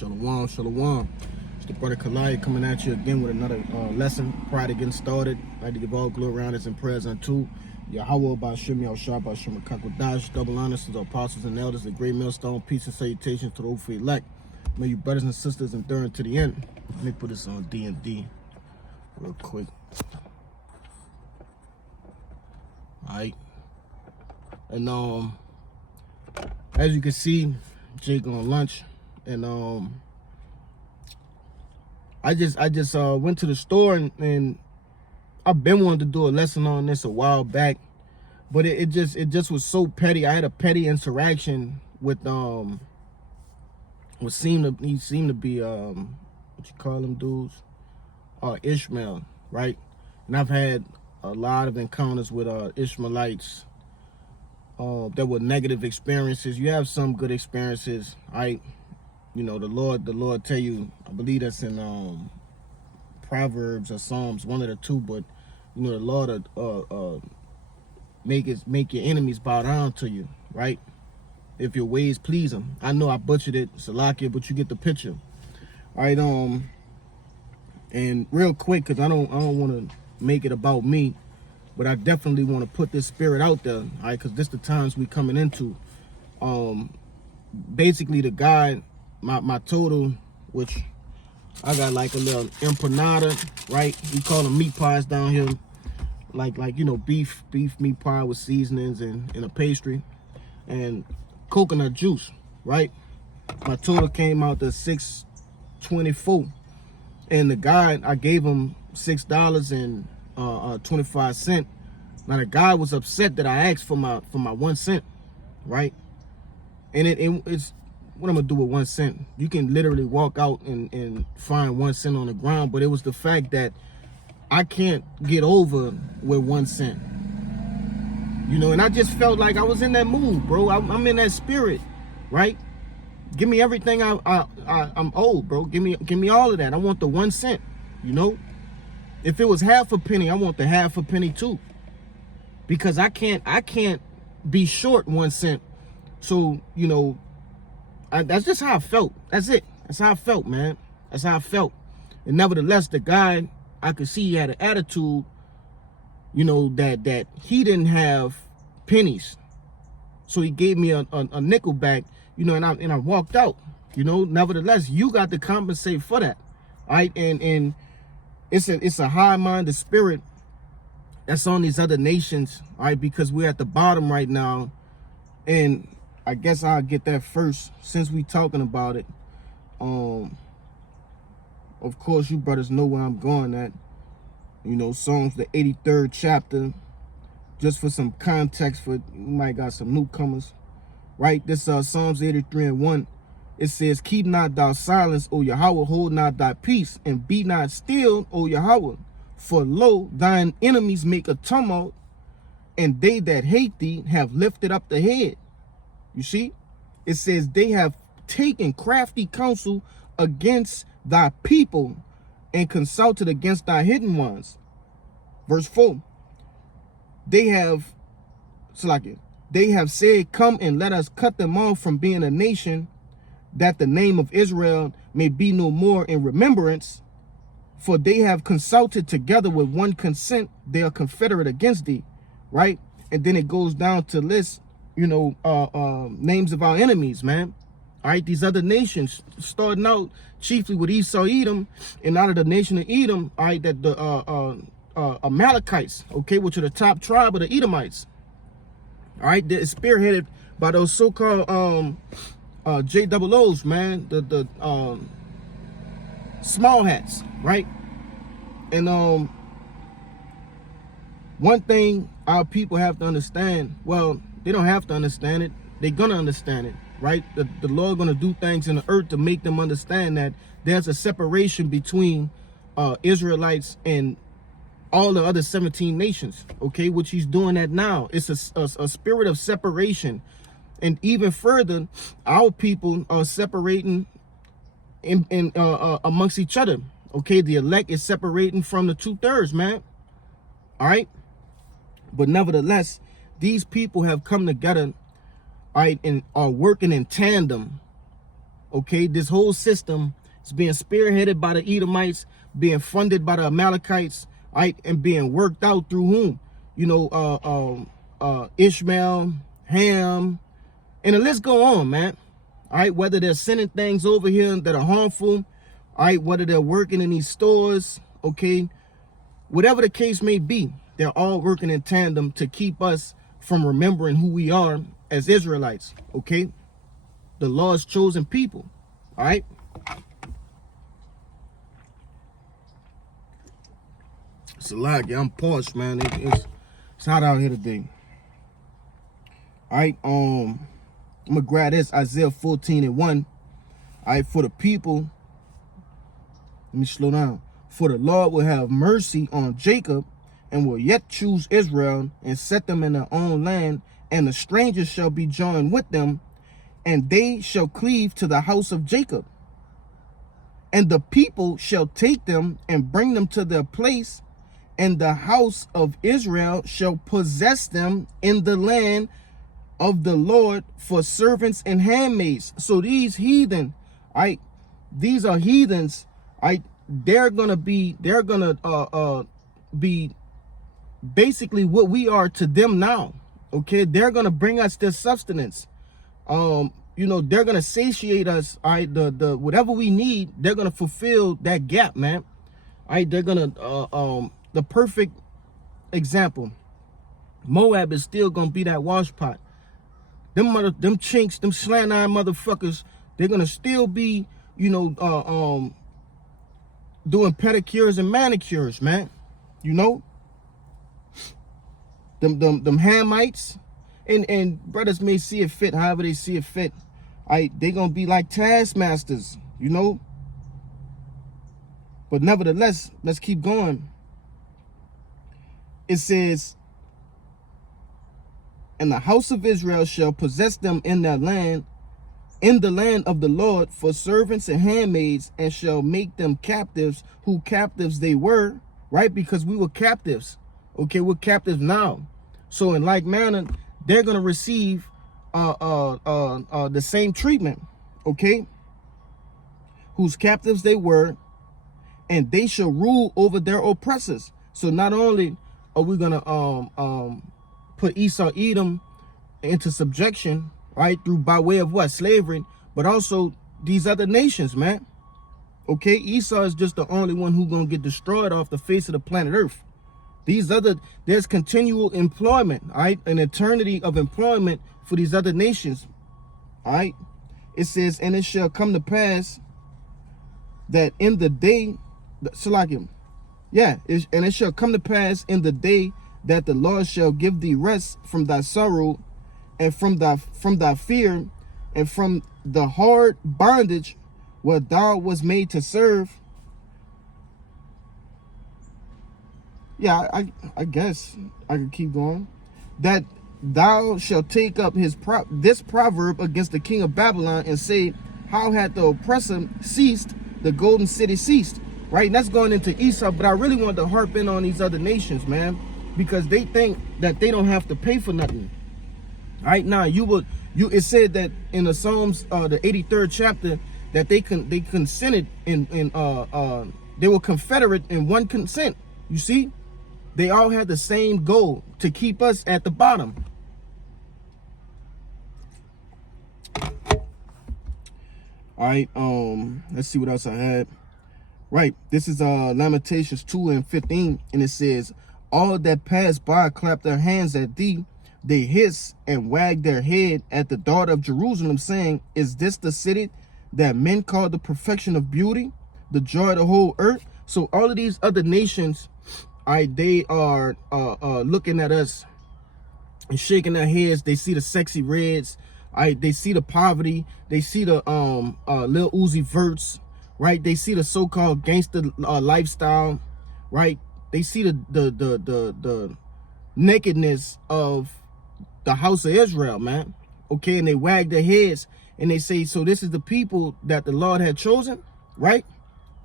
Shalom, shalom. It's the brother Kalai coming at you again with another lesson. Prior to getting started, I'd like to give all glory, honors, and prayers unto Yahweh, Bashim, Yahshua, Bashim, Kakodash, double honors to the apostles and elders, the great millstone, peace and salutations to the old elect. May you brothers and sisters endure to the end. Let me put this on D&D real quick. Alright. And as you can see, Jake on lunch, and I just went to the store, and I've been wanting to do a lesson on this a while back, but it just was so petty. I had a petty interaction with he seemed to be what you call them dudes, Ishmael, right? And I've had a lot of encounters with Ishmaelites that were negative experiences. You have some good experiences, right? You know, the Lord tell you, I believe that's in Proverbs or Psalms, one of the two, but you know, the Lord make your enemies bow down to you, right? If your ways please him. I know I butchered it, Salakia, but you get the picture. All right, and real quick, because I don't want to make it about me, but I definitely want to put this spirit out there, all right, because this the times we coming into. Basically, the guy, my total, which I got like a little empanada, right? We call them meat pies down here, like you know, beef meat pie with seasonings and a pastry, and coconut juice, right? My total came out to $6.24, and the guy, I gave him $6.25. Now the guy was upset that I asked for my 1 cent, right? And it's what I'm gonna do with 1 cent. You can literally walk out and find 1 cent on the ground, but it was the fact that I can't get over with 1 cent. You know, and I just felt like I was in that mood, bro. I'm in that spirit, right? Give me everything I'm owed, bro. Give me all of that. I want the 1 cent, you know? If it was half a penny, I want the half a penny too. Because I can't be short 1 cent. So, you know, that's just how I felt. That's it. That's how I felt, man. That's how I felt. And nevertheless, the guy, I could see he had an attitude, you know, that he didn't have pennies. So he gave me a nickel back, you know, and I walked out, you know. Nevertheless, you got to compensate for that. All right, and it's a high-minded spirit that's on these other nations, all right, because we're at the bottom right now. And I guess I'll get that first since we talking about it. Of course, you brothers know where I'm going at. You know, Psalms the 83rd chapter. Just for some context, for you might got some newcomers, right? This Psalms 83:1. It says, "Keep not thou silence, O Yahweh, hold not thy peace, and be not still, O Yahweh. For lo, thine enemies make a tumult, and they that hate thee have lifted up the head." You see? It says, they have taken crafty counsel against thy people and consulted against thy hidden ones. Verse 4. They have said, "Come and let us cut them off from being a nation, that the name of Israel may be no more in remembrance. For they have consulted together with one consent, they are confederate against thee." Right? And then it goes down to list, you know, names of our enemies, man. All right, these other nations, starting out chiefly with Esau, Edom, and out of the nation of Edom, all right, that the Amalekites, okay, which are the top tribe of the Edomites. All right, they're spearheaded by those so-called JOOs, man, the small hats, right? And one thing our people have to understand, well, they don't have to understand it, they're gonna understand it, right? The Lord gonna do things in the earth to make them understand that there's a separation between Israelites and all the other 17 nations, okay, which he's doing that now. It's a spirit of separation. And even further, our people are separating in amongst each other, okay? The elect is separating from the 2/3, man, all right? But nevertheless, these people have come together, all right, and are working in tandem Okay, this whole system is being spearheaded by the Edomites, being funded by the Amalekites, right, and being worked out through whom? You know, Ishmael, Ham, and the list go on, man. All right, whether they're sending things over here that are harmful, all right, whether they're working in these stores, okay, whatever the case may be, they're all working in tandem to keep us from remembering who we are as Israelites, okay? The Lord's chosen people, all right? It's a lot, yeah, I'm parched, man. It's hot out here today. All right, I'm gonna grab this, Isaiah 14:1. All right, for the people, let me slow down. For the Lord will have mercy on Jacob and will yet choose Israel and set them in their own land, and the strangers shall be joined with them, and they shall cleave to the house of Jacob. And the people shall take them and bring them to their place, and the house of Israel shall possess them in the land of the Lord for servants and handmaids. So these heathen, right? These are heathens, right? They're gonna be basically what we are to them now. Okay, they're gonna bring us their sustenance. You know, they're gonna satiate us. All right, the whatever we need, they're gonna fulfill that gap, man. All right, they're gonna the perfect example. Moab is still gonna be that wash pot. Them chinks, them slant-eyed motherfuckers, they're gonna still be, you know, doing pedicures and manicures, man. You know, them Hamites, and brothers may see it fit, however they see it fit. They gonna be like taskmasters, you know. But nevertheless, let's keep going. It says, and the house of Israel shall possess them in their land, in the land of the Lord, for servants and handmaids, and shall make them captives, who captives they were, right? Because we were captives. Okay, we're captives now. So in like manner, they're gonna receive the same treatment, okay? Whose captives they were, and they shall rule over their oppressors. So not only are we gonna put Esau, Edom into subjection, right, through by way of what? Slavery, but also these other nations, man. Okay, Esau is just the only one who's gonna get destroyed off the face of the planet Earth. These other, there's continual employment, all right, an eternity of employment for these other nations, all right. It says, and it shall come to pass that in the day, and it shall come to pass in the day that the Lord shall give thee rest from thy sorrow, and from thy fear, and from the hard bondage where thou was made to serve. Yeah, I guess I could keep going. That thou shalt take up this proverb against the king of Babylon, and say, how had the oppressor ceased, the golden city ceased. Right, and that's going into Esau, but I really want to harp in on these other nations, man, because they think that they don't have to pay for nothing. Right now, it said that in the Psalms, the 83rd chapter, that they consented they were confederate in one consent. You see, they all had the same goal, to keep us at the bottom. All right, let's see what else I had. Right, this is Lamentations 2:15, and it says, all that pass by clap their hands at thee, they hiss and wag their head at the daughter of Jerusalem, saying, is this the city that men call the perfection of beauty, the joy of the whole earth? So all of these other nations, they are looking at us and shaking their heads. They see the sexy reds, they see the poverty, they see the Lil Uzi Verts, right? They see the so-called gangster lifestyle, right? They see the nakedness of the house of Israel, man. Okay, and they wag their heads and they say, so this is the people that the Lord had chosen, right?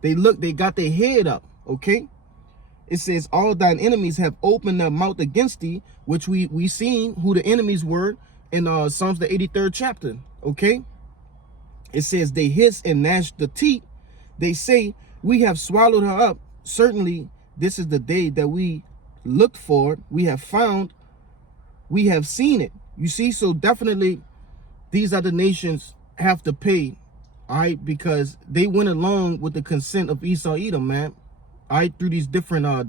They got their head up, okay? It says, all thine enemies have opened their mouth against thee, which we seen who the enemies were in Psalms the 83rd chapter, okay? It says, they hiss and gnash the teeth. They say, we have swallowed her up. Certainly, this is the day that we looked for. We have found, we have seen it. You see, so definitely these other nations have to pay, all right, because they went along with the consent of Esau Edom, man. All right, through these different I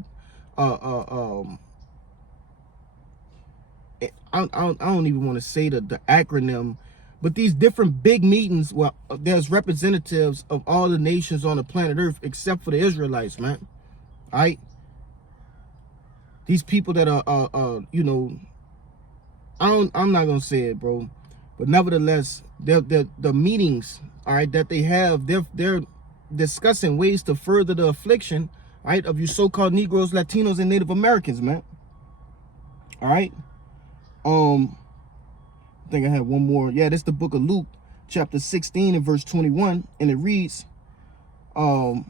don't even want to say the acronym, but these different big meetings, well, there's representatives of all the nations on the planet Earth except for the Israelites, man. All right, these people that are you know, I'm not gonna say it, bro, but nevertheless, the meetings, all right, that they have, they're discussing ways to further the affliction, right, of you so-called Negroes, Latinos, and Native Americans, man. All right. I think I had one more. Yeah, this is the book of Luke, chapter 16 and verse 21, and it reads, I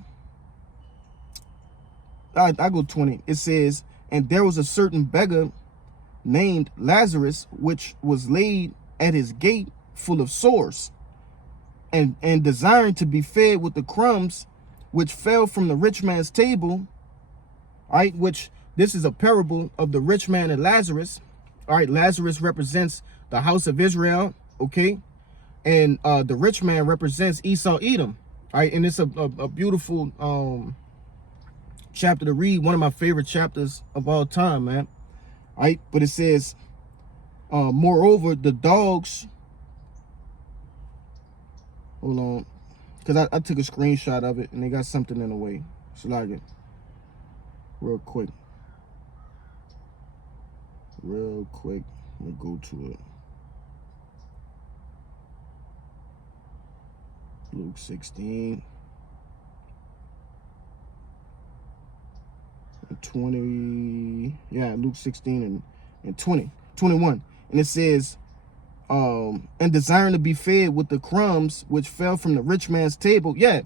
go 20. It says, and there was a certain beggar named Lazarus, which was laid at his gate full of sores, and desiring to be fed with the crumbs which fell from the rich man's table. All right, which this is a parable of the rich man and Lazarus. All right, Lazarus represents the house of Israel, okay? And the rich man represents Esau Edom. All right, and it's a beautiful chapter to read, one of my favorite chapters of all time, man. All right, but it says, moreover, the dogs, hold on, because I took a screenshot of it and they got something in the way. So like it real quick. We'll go to it. Luke 16 and 20. Yeah, Luke 16 and 21. And it says, and desiring to be fed with the crumbs which fell from the rich man's table. Yeah.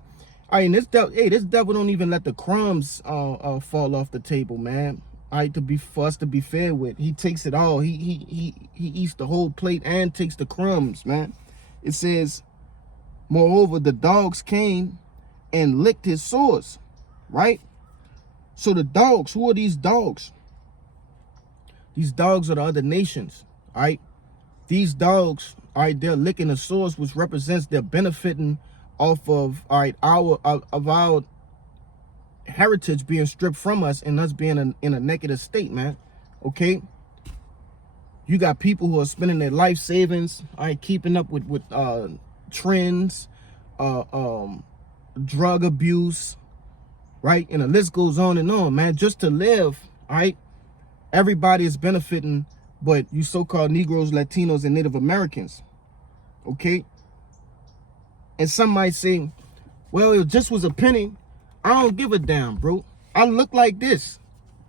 I mean, this devil don't even let the crumbs fall off the table, man. All right, for us to be fed with. He takes it all. He eats the whole plate and takes the crumbs, man. It says, moreover, the dogs came and licked his sores, right? So the dogs, who are these dogs? These dogs are the other nations, all right? These dogs, all right, they're licking the sores, which represents they're benefiting off of, all right, our heritage being stripped from us and us being in a negative state, man. Okay, you got people who are spending their life savings, all right, keeping up with trends, drug abuse, right, and the list goes on, man, just to live. All right, everybody is benefiting but you so-called Negroes, Latinos, and Native Americans. Okay, and some might say, well, it just was a penny. I don't give a damn, bro. I look like this.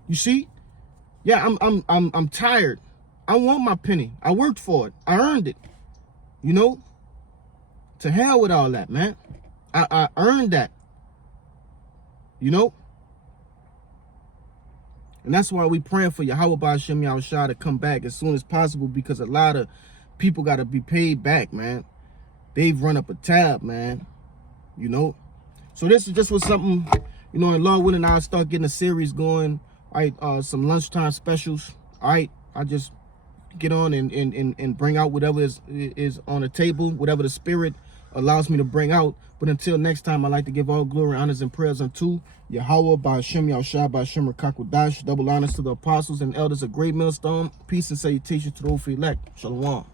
You see? Yeah, I'm tired. I want my penny. I worked for it. I earned it. You know? To hell with all that, man. I earned that. You know? And that's why we praying for Yahweh Ba'Shem Yahushua to come back as soon as possible, because a lot of people got to be paid back, man. They've run up a tab, man. You know? So this is just was something, you know, and Lord willing, I'll start getting a series going. All right, some lunchtime specials. All right, I just get on and bring out whatever is on the table, whatever the Spirit allows me to bring out. But until next time, I'd like to give all glory, honors, and prayers unto Yahweh, Ba'Shem Yahushua, Ba'Shem Rakakwadash. Double honors to the apostles and elders of Great Millstone. Peace and salutation to the elect. Shalom.